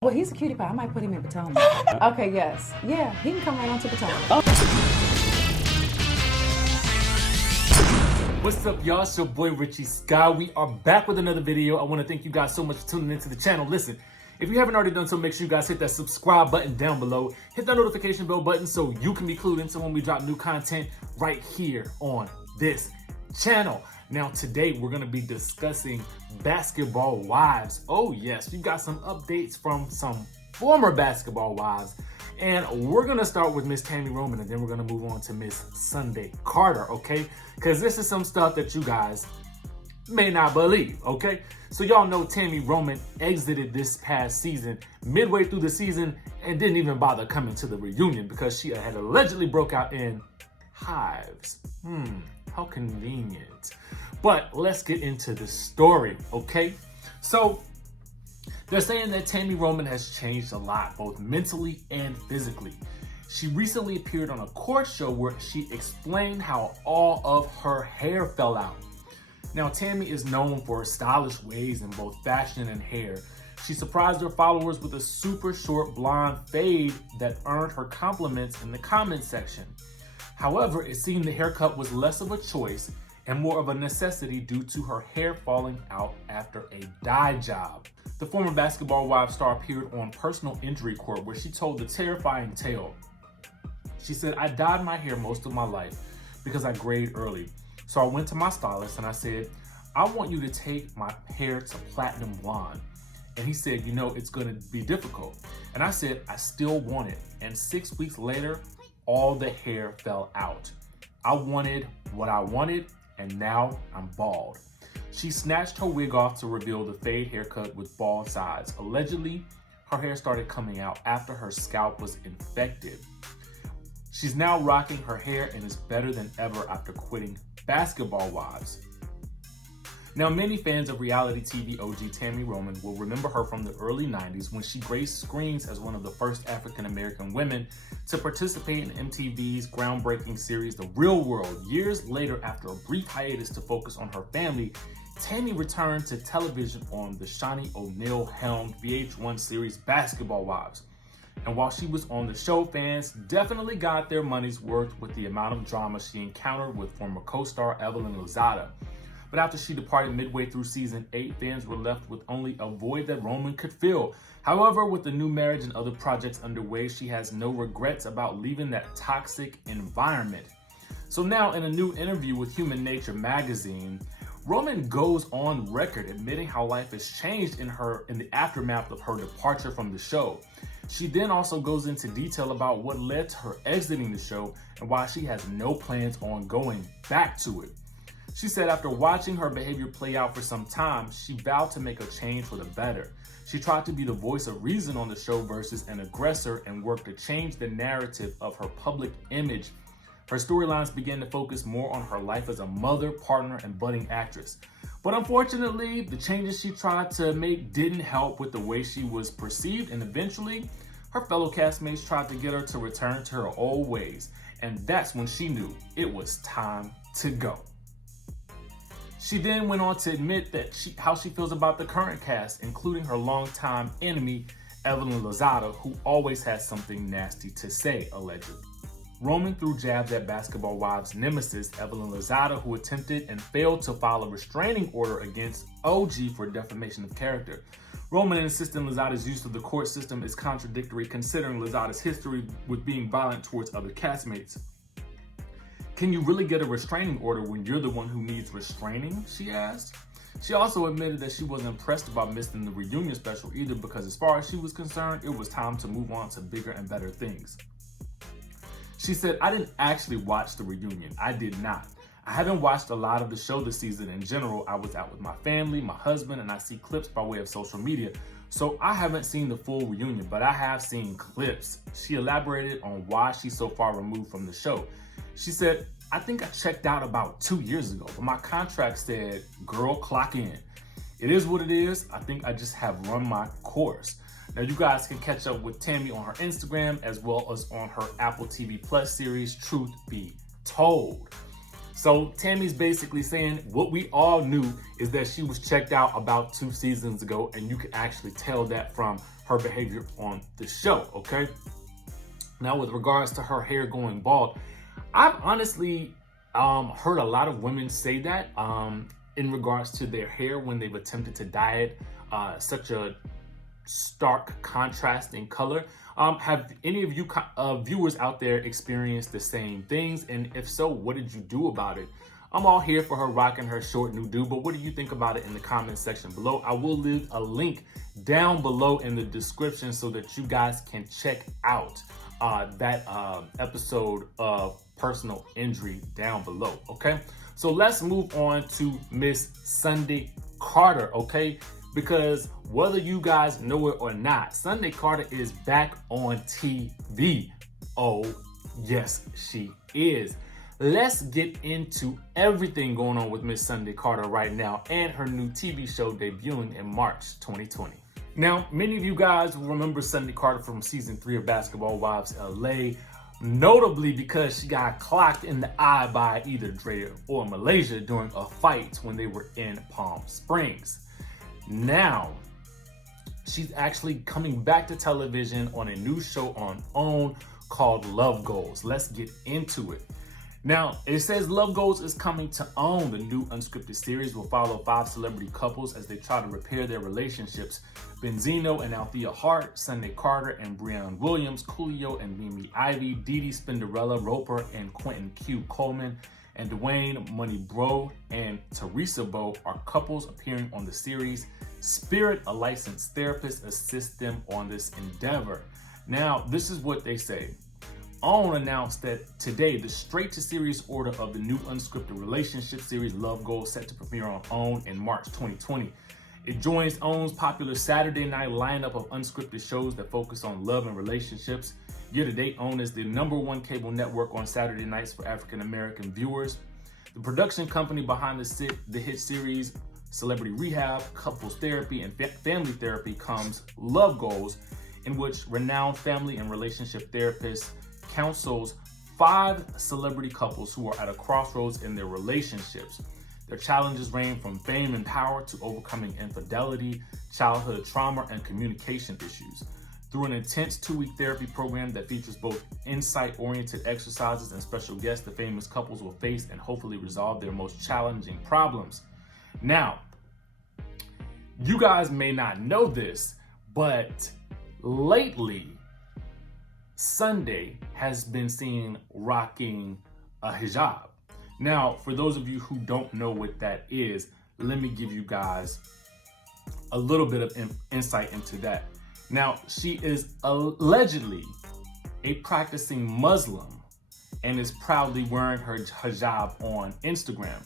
Well, he's a cutie pie. I might put him in Potomac. Okay, yes. Yeah, he can come right on to Potomac. What's up, y'all? It's your boy Richie Sky. We are back with another video. I want to thank you guys so much for tuning into the channel. Listen, if you haven't already done so, make sure you guys hit that subscribe button down below. Hit that notification bell button so you can be clued into when we drop new content right here on this channel. Now, today we're going to be discussing basketball wives. Oh yes, we've got some updates from some former basketball wives. And we're going to start with Miss Tami Roman, and then we're going to move on to Miss SUNDY Carter, okay? Because this is some stuff that you guys may not believe, okay? So y'all know Tami Roman exited this past season, midway through the season, and didn't even bother coming to the reunion because she had allegedly broke out in hives. How convenient. But let's get into the story, okay? So they're saying that Tami Roman has changed a lot, both mentally and physically. She recently appeared on a court show where she explained how all of her hair fell out. Now, Tami is known for her stylish ways in both fashion and hair. She surprised her followers with a super short blonde fade that earned her compliments in the comments section. However, it seemed the haircut was less of a choice and more of a necessity due to her hair falling out after a dye job. The former basketball wives star appeared on personal injury court where she told the terrifying tale. She said, "I dyed my hair most of my life because I grayed early. So I went to my stylist and I said, I want you to take my hair to platinum blonde. And he said, you know, it's gonna be difficult. And I said, I still want it. And 6 weeks later, all the hair fell out. I wanted what I wanted, and now I'm bald." She snatched her wig off to reveal the fade haircut with bald sides. Allegedly, her hair started coming out after her scalp was infected. She's now rocking her hair and is better than ever after quitting basketball wives. Now, many fans of reality TV OG Tami Roman will remember her from the early 90s when she graced screens as one of the first African-American women to participate in MTV's groundbreaking series, The Real World. Years later, after a brief hiatus to focus on her family, Tami returned to television on the Shawnee O'Neal-helmed VH1 series Basketball Wives. And while she was on the show, fans definitely got their money's worth with the amount of drama she encountered with former co-star Evelyn Lozada. But after she departed midway through season 8, fans were left with only a void that Roman could fill. However, with the new marriage and other projects underway, she has no regrets about leaving that toxic environment. So now, in a new interview with Human Nature magazine, Roman goes on record admitting how life has changed in the aftermath of her departure from the show. She then also goes into detail about what led to her exiting the show and why she has no plans on going back to it. She said after watching her behavior play out for some time, she vowed to make a change for the better. She tried to be the voice of reason on the show versus an aggressor and worked to change the narrative of her public image. Her storylines began to focus more on her life as a mother, partner, and budding actress. But unfortunately, the changes she tried to make didn't help with the way she was perceived, and eventually, her fellow castmates tried to get her to return to her old ways. And that's when she knew it was time to go. She then went on to admit that how she feels about the current cast, including her longtime enemy, Evelyn Lozada, who always has something nasty to say, allegedly. Roman threw jabs at basketball wives' nemesis, Evelyn Lozada, who attempted and failed to file a restraining order against OG for defamation of character. Roman insisted Lozada's use of the court system is contradictory, considering Lozada's history with being violent towards other castmates. "Can you really get a restraining order when you're the one who needs restraining?" she asked. She also admitted that she wasn't impressed about missing the reunion special either because as far as she was concerned, it was time to move on to bigger and better things. She said, "I didn't actually watch the reunion. I did not. I haven't watched a lot of the show this season in general. I was out with my family, my husband, and I see clips by way of social media. So I haven't seen the full reunion, but I have seen clips." She elaborated on why she's so far removed from the show. She said, "I think I checked out about 2 years ago, but my contract said, girl, clock in. It is what it is. I think I just have run my course." Now, you guys can catch up with Tami on her Instagram as well as on her Apple TV Plus series, Truth Be Told. So Tami's basically saying what we all knew is that she was checked out about 2 seasons ago, and you can actually tell that from her behavior on the show, okay? Now, with regards to her hair going bald, I've honestly heard a lot of women say that in regards to their hair when they've attempted to dye it such a stark contrast in color. Have any of you viewers out there experienced the same things? And if so, what did you do about it? I'm all here for her rocking her short new do, but what do you think about it in the comment section below? I will leave a link down below in the description so that you guys can check out that episode of Personal Injury down below, okay? So let's move on to Miss SUNDY Carter, okay? Because whether you guys know it or not, SUNDY Carter is back on TV. Oh, yes, she is. Let's get into everything going on with Miss SUNDY Carter right now and her new TV show debuting in March 2020. Now, many of you guys will remember SUNDY Carter from season 3 of Basketball Wives LA, notably because she got clocked in the eye by either Dre or Malaysia during a fight when they were in Palm Springs. Now, she's actually coming back to television on a new show on OWN called Love Goals. Let's get into it. Now, it says Love Goals is coming to OWN. The new unscripted series will follow 5 celebrity couples as they try to repair their relationships. Benzino and Althea Hart, SUNDY Carter and Breon Williams, Coolio and Mimi Ivy, Dee Spinderella Roper and Quentin Q. Coleman, and Dwayne Money Bro and Teresa Bo are couples appearing on the series. Spirit, a licensed therapist, assists them on this endeavor. Now, this is what they say. OWN announced that today the straight-to-series order of the new unscripted relationship series Love Goals set to premiere on OWN in March 2020. It joins OWN's popular Saturday night lineup of unscripted shows that focus on love and relationships. Year-to-date, OWN is the #1 cable network on Saturday nights for African-American viewers. The production company behind the hit series Celebrity Rehab, Couples Therapy, and Family Therapy comes Love Goals, in which renowned family and relationship therapists counsels 5 celebrity couples who are at a crossroads in their relationships. Their challenges range from fame and power to overcoming infidelity, childhood trauma, and communication issues. Through an intense 2-week therapy program that features both insight-oriented exercises and special guests, the famous couples will face and hopefully resolve their most challenging problems. Now, you guys may not know this, but lately, SUNDY has been seen rocking a hijab. Now, for those of you who don't know what that is, let me give you guys a little bit of insight into that. Now, she is allegedly a practicing Muslim and is proudly wearing her hijab on Instagram.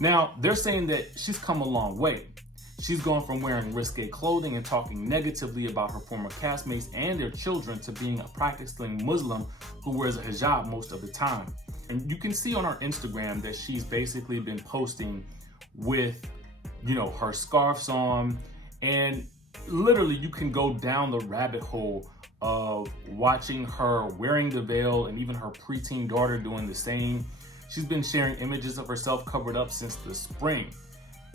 Now, they're saying that she's come a long way. She's gone from wearing risque clothing and talking negatively about her former castmates and their children to being a practicing Muslim who wears a hijab most of the time. And you can see on her Instagram that she's basically been posting with, her scarves on, and literally you can go down the rabbit hole of watching her wearing the veil and even her preteen daughter doing the same. She's been sharing images of herself covered up since the spring.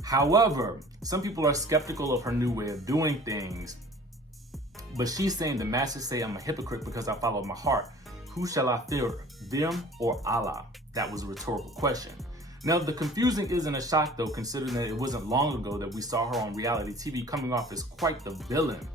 However, some people are skeptical of her new way of doing things, but she's saying the masses say I'm a hypocrite because I follow my heart. Who shall I fear, them or Allah? That was a rhetorical question. Now, the confusing isn't a shock though, considering that it wasn't long ago that we saw her on reality TV coming off as quite the villain.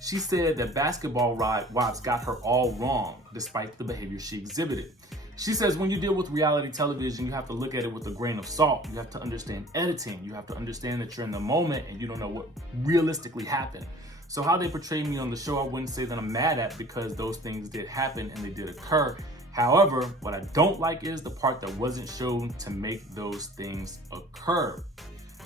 She said that Basketball Wives got her all wrong, despite the behavior she exhibited. She says when you deal with reality television, you have to look at it with a grain of salt. You have to understand editing. You have to understand that you're in the moment and you don't know what realistically happened. So how they portray me on the show, I wouldn't say that I'm mad at, because those things did happen and they did occur. However, what I don't like is the part that wasn't shown to make those things occur.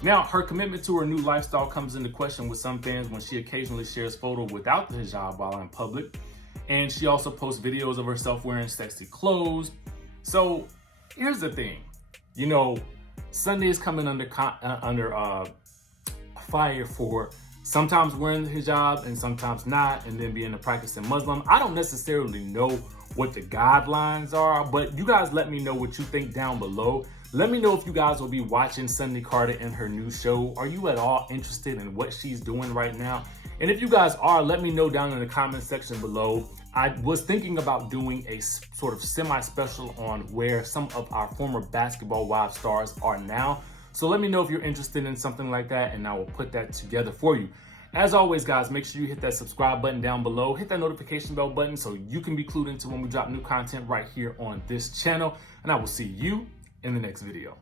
Now, her commitment to her new lifestyle comes into question with some fans when she occasionally shares photos without the hijab while in public. And she also posts videos of herself wearing sexy clothes. So here's the thing, SUNDY is coming under fire for sometimes wearing the hijab and sometimes not, and then being a practicing Muslim. I don't necessarily know what the guidelines are, but you guys let me know what you think down below, Let me know if you guys will be watching SUNDY Carter in her new show. Are you at all interested in what she's doing right now? And if you guys are, let me know down in the comment section below. I was thinking about doing a sort of semi-special on where some of our former basketball wives stars are now. So let me know if you're interested in something like that, and I will put that together for you. As always, guys, make sure you hit that subscribe button down below. Hit that notification bell button so you can be clued into when we drop new content right here on this channel. And I will see you in the next video.